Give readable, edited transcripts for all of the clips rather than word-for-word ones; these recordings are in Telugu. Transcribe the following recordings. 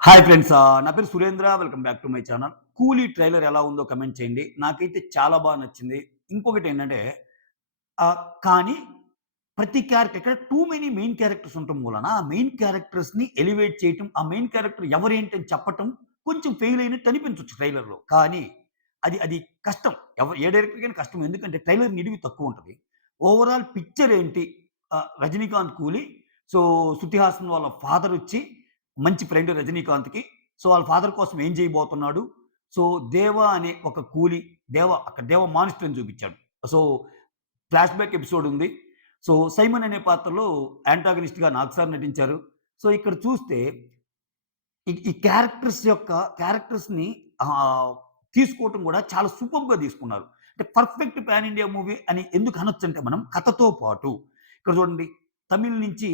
Hi friends. నా పేరు Surendra. Welcome back to my channel. 'కూలీ' ట్రైలర్ ఎలా ఉందో కామెంట్ చేయండి. నాకైతే చాలా నచ్చింది. ఇంకొకటేంటంటే కానీ ప్రతి క్యారెక్టర్ ఇక్కడ టూ మెనీ మెయిన్ క్యారెక్టర్స్ ఉండటం మూలన, ఆ మెయిన్ క్యారెక్టర్స్‌ని ఎలివేట్ చేయటం, ఆ మెయిన్ క్యారెక్టర్ ఎవరేంటి అని చెప్పటం కొంచెం ఫెయిల్ అయినట్టు అనిపించొచ్చు ట్రైలర్‌లో. కానీ అది అది కష్టం. ఏ డైరెక్టర్‌కైనా కష్టం. ఎందుకంటే ట్రైలర్ నిడివి తక్కువుంటది. ఓవరాల్ పిక్చర్ ఏంటి? 'రజనీకాంత్ కూలీ'. సో, 'శృతి హాసన్' వాళ్ళ ఫాదరొచ్చి మంచి ఫ్రెండ్ రజనీకాంత్‌కి. సో, వాళ్ళ ఫాదర్ కోసం ఏం చేయబోతున్నాడు? సో, దేవ అనే ఒక కూలీ అక్కడ దేవ మానిస్టర్‌ని చూపించాడు. సో, ఫ్లాష్ బ్యాక్ ఎపిసోడ్ ఉంది. సో, సైమన్ అనే పాత్రలో యాంటాగనిస్ట్‌గా నాగ్ సార్ నటించారు. సో, ఇక్కడ చూస్తే ఈ క్యారెక్టర్స్‌ని తీసుకోవటం కూడా చాలా సూపర్బ్‌గా తీసుకున్నారు. అంటే పర్ఫెక్ట్ పాన్ ఇండియా మూవీ అని ఎందుకు అనొచ్చంటే మనం కథతో పాటు ఇక్కడ చూడండి తమిళ్ నుంచి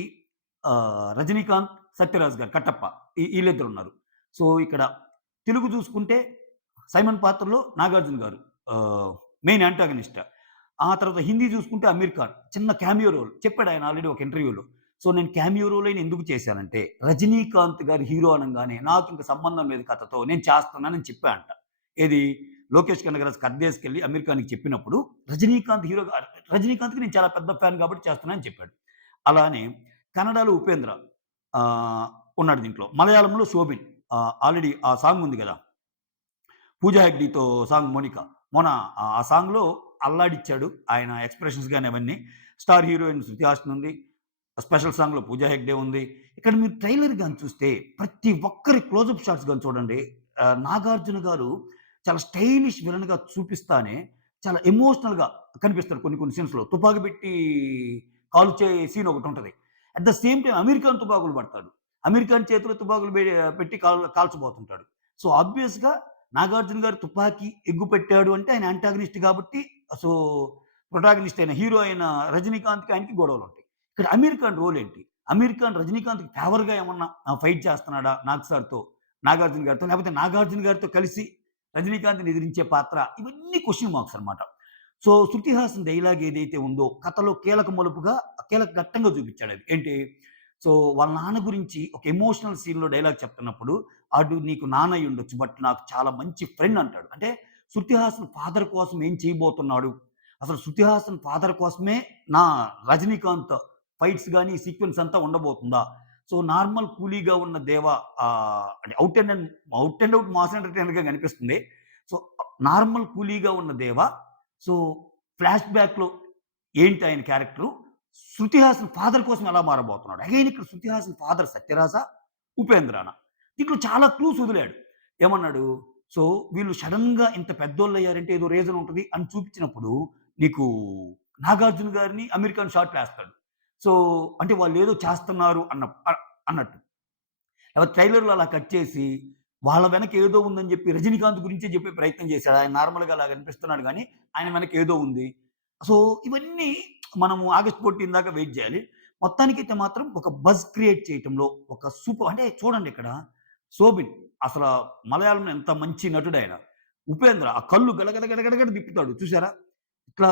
రజనీకాంత్, సత్యరాజ్ గారు కట్టప్ప ఈళ్ళిద్దరున్నారు. సో, ఇక్కడ తెలుగు చూసుకుంటే సైమన్ పాత్రలో నాగార్జున గారు మెయిన్ యాంటాగనిస్ట్. ఆ తర్వాత హిందీ చూసుకుంటే అమీర్ ఖాన్ చిన్న క్యామియో రోల్ చెప్పాడు ఆయన ఆల్రెడీ ఒక ఇంటర్వ్యూలో. సో, నేను క్యామియో రోల్ అయిన ఎందుకు చేశానంటే, రజనీకాంత్ గారు హీరో అనంగానే నాకింక సంబంధం లేదు కథతో. నేను చేస్తున్నానని చెప్పా అంట. ఏది లోకేష్ కనగరాజు కథేసుకెళ్ళి అమీర్ ఖాన్‌కి చెప్పినప్పుడు, రజనీకాంత్‌కి నేను చాలా పెద్ద ఫ్యాన్ కాబట్టి చేస్తున్నానని చెప్పాడు. అలానే కన్నడలో ఉపేంద్ర ఉన్నాడు దీంట్లో. మలయాళంలో శోభిన్ ఆల్రెడీ ఆ సాంగ్ ఉంది గదా! పూజా హెగ్డేతో సాంగ్ 'మోనిక'. మొన్న ఆ సాంగ్‌లో అల్లాడిచ్చాడు. ఆయన ఎక్స్‌ప్రెషన్స్ గాని అవన్నీ. స్టార్ హీరోయిన్ 'శృతి హాసన్' ఉంది. స్పెషల్ సాంగ్‌లో 'పూజా హెగ్డే' ఉంది. ఇక్కడ మీరు ట్రైలర్ గాని చూస్తే ప్రతి ఒక్కరి క్లోజప్ షాట్స్ గాని చూడండి. 'నాగార్జున' గారు చాలా స్టైలిష్ విలన్‌గా చూపిస్తానే చాలా ఎమోషనల్‌గా కనిపిస్తాడు కొన్ని కొన్ని సీన్స్‌లో. తుపాకీ పెట్టి కాల్చే సీన్ ఒకటుంటది. At the same time Aamir Khan తుపాకులు పడతాడు. అమీర్ ఖాన్ చేతిలో తుపాకులు పెట్టి కాల్చబోతుంటాడు. సో, ఆబ్వియస్‌గా నాగార్జున గారు తుపాకీ ఎగ్గుపెట్టాడు అంటే ఆయన యాంటాగనిస్ట్ కాబట్టి సో, ప్రొటాగనిస్ట్ అయిన హీరో అయిన రజనీకాంత్‌కి ఆయనకి గొడవలుంటాయి. ఇక్కడ అమీర్ ఖాన్ రోల్ ఏంటి? అమీర్ ఖాన్ రజనీకాంత్‌కి ఫేవర్‌గా ఏమన్నా ఫైట్ చేస్తున్నాడా నాగార్జున గారితో లేకపోతే నాగార్జున గారితో కలిసి రజనీకాంత్‌ని ఎదిరించే పాత్ర ఇవన్నీ క్వెషన్ మార్క్స్ అన్నమాట. సో, 'శృతి హాసన్' డైలాగ్ ఏదైతే ఉందో కథలో కీలక ఘట్టంగా చూపించాడది. ఏంటి? సో, వాళ్ళ నాన్న గురించి ఒక ఎమోషనల్ సీన్‌లో డైలాగ్ చెప్తున్నప్పుడు, "ఆడు నీకు నాన్న అయ్యుండొచ్చు. బట్ నాకు చాలా మంచి ఫ్రెండ్" అంటాడు. అంటే 'శృతి హాసన్' ఫాదర్ కోసం ఏం చేయబోతున్నాడు? అసలు 'శృతి హాసన్' ఫాదర్ కోసమే నా 'రజనీకాంత్' ఫైట్స్ గాని, సీక్వెన్స్ అంతా ఉండబోతుందా? సో, నార్మల్ కూలీగా ఉన్న అంటే ఔట్ అండ్ ఔట్ మాస్ ఎంటర్‌టైనర్‌గా కనిపిస్తుంది. సో, నార్మల్ కూలీగా ఉన్న 'సో, ఫ్లాష్ బ్యాక్‌లో ఏంటి ఆయన క్యారెక్టరు? 'శృతి హాసన్' ఫాదర్ కోసం ఎలా మారబోతున్నాడు? అగైన్ ఇక్కడ 'శృతి హాసన్' ఫాదర్ సత్యరాజా? ఉపేంద్రనా? దీంట్లో చాలా క్లూస్ వదిలాడు. ఏమన్నాడు? సో, వీళ్ళు సడెన్‌గా ఇంత పెద్దోళ్ళయ్యారంటే ఏదో రీజన్ ఉంటది అని చూపించినప్పుడు, నీకు 'నాగార్జున' గారిని 'అమీర్ ఖాన్' షాట్‌లేస్తాడు. సో, అంటే వాళ్ళేదో చేస్తున్నారు అన్నట్టు. లేకపోతే ట్రైలర్‌లో అలా కట్ చేసి, వాళ్ళ వెనక ఏదో ఉందని జెప్పి 'రజనీకాంత్' గురించే జెప్పే ప్రయత్నం చేశాడు. ఆయన నార్మల్‌గా అలా కనిపిస్తున్నాడు గానీ, ఆయన వెనక ఏదో ఉంది. సో, ఇవన్నీ మనము ఆగస్ట్ 14 దాకా వెయిట్ జేయాలి. మొత్తానికైతే మాత్రం ఒక బజ్ క్రియేట్ చేయటంలో ఒక అంటే చూడండి ఇక్కడ 'శోభిన్' అసల మలయాళంలో ఎంత మంచి నటుడాయన. 'ఉపేంద్ర' ఆ కళ్ళు గడగడ గడగడ తిప్పుతాడు చూసారా? ఇట్లా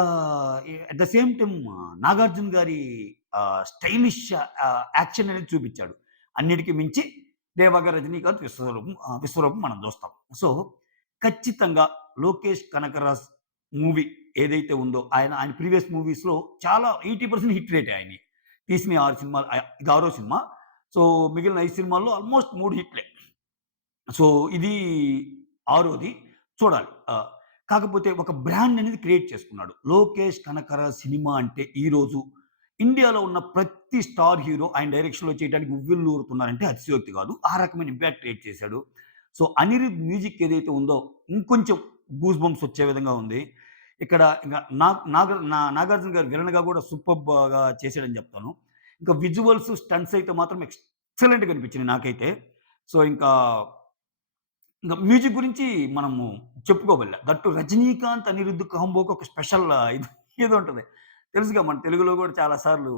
at the same time 'Nagarjuna' గారి స్టైలిష్ యాక్షన్ అనేది చూపిచ్చాడు. అన్నిటికి మించి 'దేవగా రజనీకాంత్' విశ్వరూపం మనం చూస్తాం. సో, ఖచ్చితంగా 'లోకేష్ కనకరాజ్' మూవీ ఏదైతే ఉందో ఆయన ప్రీవియస్ మూవీస్‌లో చాలా 80% హిట్ రేటే ఆయనయి. తీసినయి 6 సినిమాలు ఇది ఆరో సినిమా. సో, మిగిలిన 5 సినిమాల్లో ఆల్‌మోస్ట్ 3 హిట్లే. సో, ఇది ఆరోది. చూడాలి. కాకపోతే ఒక బ్రాండ్ అనేది క్రియేట్ చేసుకున్నాడు. 'లోకేష్ కనకరాజ్' సినిమా అంటే ఈరోజు ఇండియాలో ఉన్న ప్రతి స్టార్ హీరో ఆయన డైరెక్షన్‌లో చేయడానికి ఉవ్విళ్ళూరుతున్నారంటే అతిశయోక్తి కాదు. ఆ రకమైన ఇంపాక్ట్ క్రియేట్ చేశాడు. సో, అనిరుద్ మ్యూజిక్ ఏదైతే ఉందో ఇంకొంచెం గూస్ బంప్స్ వచ్చే విధంగా ఉంది. ఇక్కడ ఇంక నాగార్జున గారు విలన్‌గా కూడా సూపర్బ్‌గా చేశాడని చెప్తాను. ఇంకా విజువల్స్, స్టంట్స్ అయితే మాత్రం ఎక్సలెంట్‌గా అనిపించినాయి నాకైతే. సో, ఇంక మ్యూజిక్ గురించి మనము చెప్పుకోబల్లే. దట్టు రజనీకాంత్, అనిరుద్ కాంబోకి ఒక స్పెషల్ ఇది ఉంటది. తెలుసుగా మన తెలుగులో గూడా చాలా సార్లు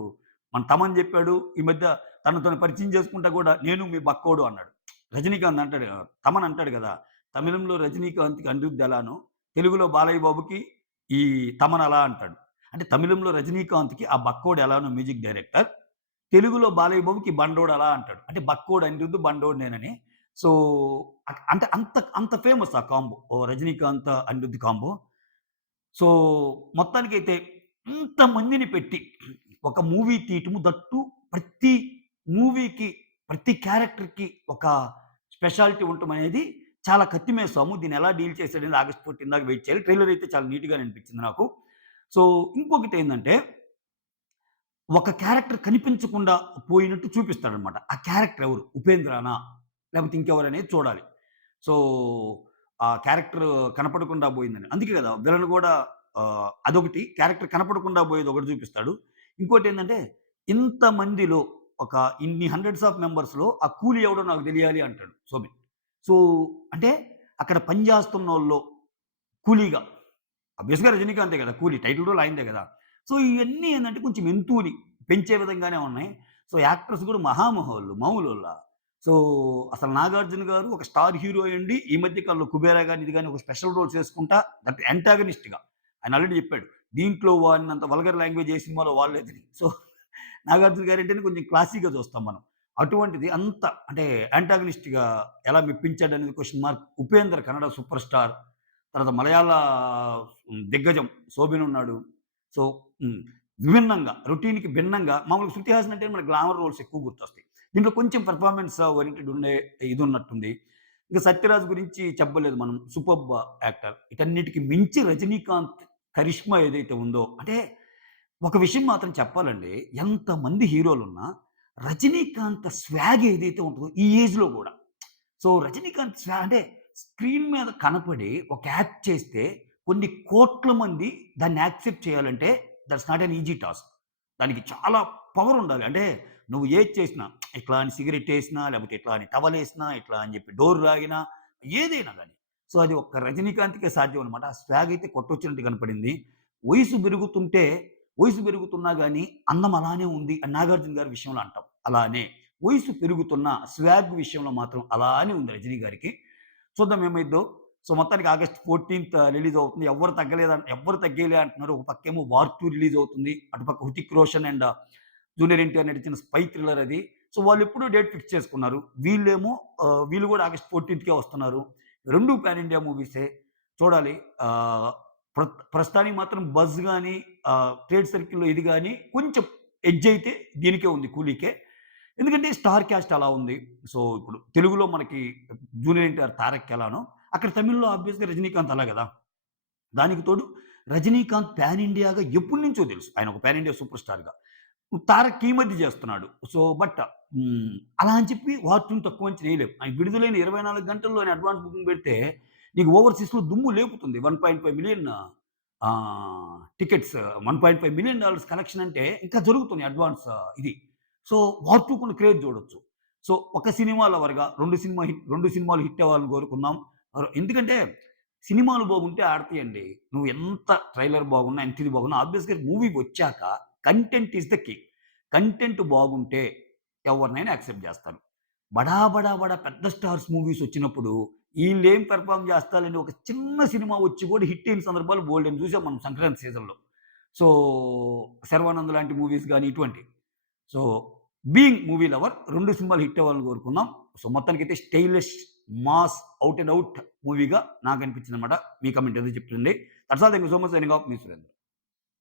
మన తమన్ జెప్పాడు. ఈ మధ్య తను పరిచయం చేసుకుంటా గూడా నేను మీ బక్కోడు అన్నాడు. రజనీకాంత్ అంటాడు తమన్ అంటాడు గదా! తమిళంలో రజనీకాంత్‌కి అనిరుద్ ఎలానో, తెలుగులో బాలయ్య బాబుకి ఈ తమన్ అలా అంటాడు. అంటే తమిళంలో రజనీకాంత్‌కి ఆ బక్కోడు ఎలానో మ్యూజిక్ డైరెక్టర్, తెలుగులో బాలయ్య బాబుకి బండోడు అలా అంటాడు. అంటే బక్కోడు అనిరుద్, బండోడు నేనని. సో, అంటే అంత అంత ఫేమస్ ఆ combo. Rajinikanth, Anirudh combo. So, మొత్తానికైతే ఇంతమందిని పెట్టి ఒక మూవీ తీయటము దట్టు ప్రతి మూవీకి, ప్రతి క్యారెక్టర్‌కి ఒక స్పెషాలిటీ ఉండటమనేది చాలా కత్తిమేసాము. దీన్నెలా డీల్ చేసాడనేది ఆగస్ట్ 14 దాకా వెయిట్ చేయాలి. ట్రైలర్ అయితే చాలా నీట్‌గానే అనిపించింది నాకు. సో, ఇంకొకటేందంటే ఒక క్యారెక్టర్ కనిపించకుండా పోయినట్టు చూపిస్తాడనమాట. ఆ క్యారెక్టర్ ఎవరు? ఉపేంద్రనా? లేకపోతే ఇంకెవరనేది చూడాలి. సో, ఆ క్యారెక్టర్ కనపడకుండా పోయిందని. అందుకే గదా! విలన్ గూడా అదొకటి క్యారెక్టర్ కనపడకుండా పోయేదొకటి చూపిస్తాడు. ఇంకోటేందంటే ఇంతమందిలో ఒక ఇన్ని హండ్రెడ్స్ ఆఫ్ మెంబర్స్‌లో ఆ కూలీ ఎవడో నాకు తెలియాలి అంటాడు 'సోబిన్'. సో, అంటే అక్కడ పని చేస్తున్నోళ్ళలో కూలీగా ఆబ్వియస్‌గా రజనీకాంతే గదా! 'కూలీ' టైటిల్ రోల్ ఆయనదే గదా! సో, ఇయన్నీ ఏందంటే కొంచెం ఎంతూని పెంచే విధంగానే ఉన్నాయి. సో, యాక్టర్స్ గూడా మహామహోళ్ళు మామూలోళ్ళా? సో, అసలు 'నాగార్జున' గారు ఒక స్టార్ హీరో అయ్యుండి ఈ మధ్య కాలంలో 'కుబేరా' గాని, ఇది గాని ఒక స్పెషల్ రోల్స్ చేసుకుంటా దట్ యాంటాగనిస్ట్‌గా ఆయన ఆల్రెడీ చెప్పాడు. దీంట్లో వాడినంత వల్గర్ లాంగ్వేజ్ ఏ సినిమాలో వాడలేదని. సో, 'నాగార్జున' గారంటేనే కొంచెం క్లాసీ‌గా చూస్తాం మనం. అటువంటిది అంత అంటే యాంటాగనిస్ట్‌గా ఎలా మెప్పించాడనేది question mark. 'Upendra' Kannada super star. తర్వాత మలయాళ దిగ్గజం 'శోభిన్' ఉన్నాడు. సో, హ్మ్. విభిన్నంగా రొటీన్‌కి భిన్నంగా మామూలుగా 'శృతి హాసన్' అంటే మనకు గ్లామర్ రోల్స్ ఎక్కువ గుర్తొస్తాయి. దీంట్లో కొంచెం పెర్ఫార్మన్స్ ఓరియెంటెడ్ ఉండే ఇదున్నట్టుంది. ఇంక 'సత్యరాజ్' గురించి చెప్పలేదు మనం. Superb actor. వీటన్నిటికి మించి 'రజనీకాంత్' కరిష్మా ఏదైతే ఉందో అంటే ఒక విషయం మాత్రం చెప్పాలండి. ఎంతమంది హీరోలున్నా 'రజనీకాంత్' స్వాగ్ ఏదైతే ఉంటదో ఈ ఏజ్‌లో గూడా సో, 'రజనీకాంత్' అంటే స్క్రీన్ మీద కనపడి ఒక యాక్ట్ చేస్తే కొన్ని కోట్ల మంది దాన్ని యాక్సెప్ట్ చేయాలంటే that's not an easy task. దానికి చాలా పవర్ ఉండాలి. అంటే నువ్వు ఏది చేసినా ఇట్లా అని సిగరెట్ ఏసినా, లేకపోతే ఇట్లా అని టవలేసినా, ఇట్లా అని చెప్పి డోర్ లాగినా ఏదైనా గాని. సో, అది ఒక్క 'రజనీకాంత్‌కే' సాధ్యం అనమాట. ఆ స్వాగ్ అయితే కొట్టొచ్చినట్టు కనపడింది. వయసు పెరుగుతుంటే, వయసు పెరుగుతున్నా గాని అందం అలానే ఉంది అని 'నాగార్జున' గారి విషయంలో అంటాం. అలానే వయసు పెరుగుతున్న స్వాగ్ విషయంలో మాత్రం అలానే ఉంది 'రజనీ' గారికి. చూద్దాం ఏమైద్దో. సో, మొత్తానికి ఆగస్ట్ 14థ్ రిలీజ్ అవుతుంది. ఎవ్వరు తగ్గేయలే అంటున్నారు. ఒక పక్కేమో 'వార్ 2' రిలీజ్ అవుతుంది. అటుపక్క 'హృతిక్ రోషన్' అండ్ జూనియర్ ఎన్టీఆర్ నటించిన స్పై థ్రిల్లర్ అది. సో, వాళ్ళెప్పుడో డేట్ ఫిక్స్ చేసుకున్నారు. వీళ్ళేమో వీళ్ళు గూడా ఆగస్ట్ 14థ్‌కే వస్తున్నారు. 2 పాన్ ఇండియా మూవీసే. చూడాలి. ఆహ్, ప్రస్తుతానికి మాత్రం బజ్ గాని, ట్రేడ్ సర్కిల్‌లో ఇది గాని కొంచెం ఎడ్జ్ అయితే దీనికే ఉంది 'కూలీకే.' ఎందుకంటే స్టార్ క్యాస్ట్ అలా ఉంది. సో, ఇప్పుడు తెలుగులో మనకి జూనియర్ ఎన్టీఆర్ 'తారక్' ఎలానో, అక్కడ తమిళ్‌లో ఆబ్వియస్‌గా 'రజనీకాంత్' అలా గదా! దానికి తోడు 'రజనీకాంత్' పాన్ ఇండియాగా ఎప్పటినుంచో తెలుసు. ఆయన ఒక పాన్ ఇండియా సూపర్ స్టార్‌గా. 'తారక్' ఈ మధ్య చేస్తున్నాడు. సో, బట్ అలా అని చెప్పి 'వార్ 2'ని తక్కువ అంచనా ఎయలేం. ఆయన విడుదలైన 24 గంటల్లోనే అడ్వాన్స్ బుకింగ్ పెడితే నీకు ఓవర్‌సీస్‌లో దుమ్ము లేపుతుంది. 1.5 మిలియన్ టికెట్స్ $1.5 మిలియన్ కలెక్షన్ అంటే ఇంకా జరుగుతున్నాయి అడ్వాన్స్ ఇది. సో, 'వార్ 2'కున్న క్రేజ్ చూడొచ్చు. సో, ఒక సినిమా లవర్‌గా 2 సినిమాలు హిట్ అవ్వాలని కోరుకుందాం. ఎందుకంటే సినిమాలు బాగుంటే ఆడతాయండి. నువ్వు ఎంత ట్రైలర్ బాగున్నా, ఎంత ఇది బాగున్నా ఆబ్వియస్‌గా మూవీ వచ్చాక content is the king. Content బాగుంటే ఎవరినైనా యాక్సెప్ట్ జేస్తారు. బడా పెద్ద స్టార్స్ మూవీస్ వచ్చినప్పుడు ఈళ్ళేం పెర్ఫార్మ్ జేస్తారని ఒక చిన్న సినిమా వచ్చి కూడా హిట్ అయిన సందర్భాలు బోలెడన్ని చూసాం మనం సంక్రాంతి సీజన్‌లో. సో, 'శర్వానంద్' లాంటి మూవీస్ గాని ఇటువంటివి. సో, బీయింగ్ మూవీ లవర్ 2 సినిమాలు హిట్ అవ్వాలని కోరుకుందాం. సో, మొత్తానికైతే stylish, mass, out and out మూవీగా నాకనిపించిందనమాట. మీ కామెంట్ ఏదో చెప్తుంది. That's all. Thank you so much. Signing off మీ సురేంద్ర.